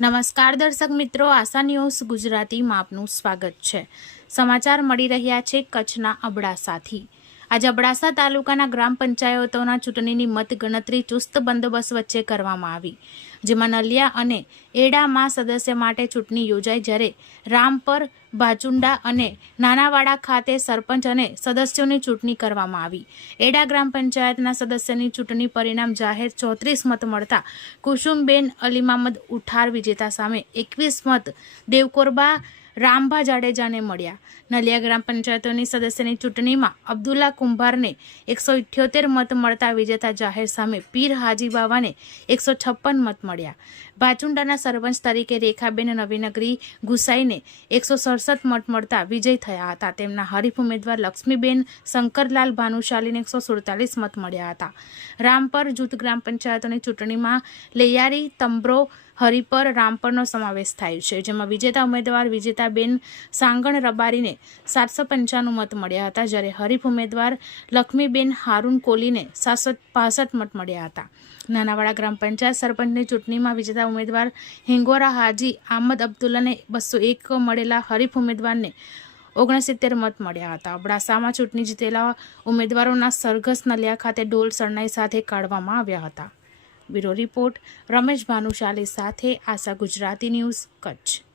નમસ્કાર દર્શક મિત્રો, આશા ન્યૂઝ ગુજરાતીમાં આપનું સ્વાગત છે। સમાચાર મળી રહ્યા છે કચ્છના અબડાસાથી। આજે અબડાસા તાલુકાના ગ્રામ પંચાયતોના ચૂંટણીની મતગણતરી ચુસ્ત બંદોબસ્ત વચ્ચે કરવામાં આવી, જેમાં નલિયા અને એડામાં સદસ્ય માટે ચૂંટણી યોજાઈ, જ્યારે રામપર, ભાચુંડા અને નાનાવાડા ખાતે સરપંચ અને સદસ્યોની ચૂંટણી કરવામાં આવી। એડા ગ્રામ પંચાયતના સદસ્યની ચૂંટણી પરિણામ જાહેર 34 મત મળતા કુસુમબેન અલીમામદ ઉઠાર વિજેતા સામે 21 મત દેવકોરબા રામભા જાડેજાને મળ્યા। નલિયા ગ્રામ પંચાયતોની સદસ્યની ચૂંટણીમાં અબ્દુલ્લા કુંભારને 178 મત મળતા વિજેતા જાહેર સામે પીર હાજી બાવાને 156 મત મળ્યા। ભાચુંડાના સરપંચ તરીકે રેખાબેન નવીનગરી ગુસાઈને 167 મત મળતા વિજય થયા હતા। તેમના હરીફ ઉમેદવાર લક્ષ્મીબેન શંકરલાલ ભાનુશાલીને 147 મત મળ્યા હતા। રામપર જૂથ ગ્રામ પંચાયતોની ચૂંટણીમાં લૈયારી, તંબરો, હરિપર, રામપરનો સમાવેશ થાય છે, જેમાં વિજેતા ઉમેદવાર વિજેતાબેન સાંગણ રબારીને 795 મત મળ્યા હતા, જ્યારે હરીફ ઉમેદવાર લક્ષ્મીબેન હારૂન કોલીને 765 મત મળ્યા હતા। નાનાવાડા ગ્રામ પંચાયત સરપંચની ચૂંટણીમાં વિજેતા ઉમેદવાર હિંગોરા હાજી આમદ અબ્દુલ્લાને 201 મળેલા હરીફ ઉમેદવારને 69 મત મળ્યા હતા। અબડાસામાં ચૂંટણી જીતેલા ઉમેદવારોના સરઘસ નલિયા ખાતે ઢોલ શરણાઈ સાથે કાઢવામાં આવ્યા હતા। બ્યુરો રિપોર્ટ રમેશ ભાનુશાલી સાથે આશા ગુજરાતી ન્યૂઝ કચ્છ।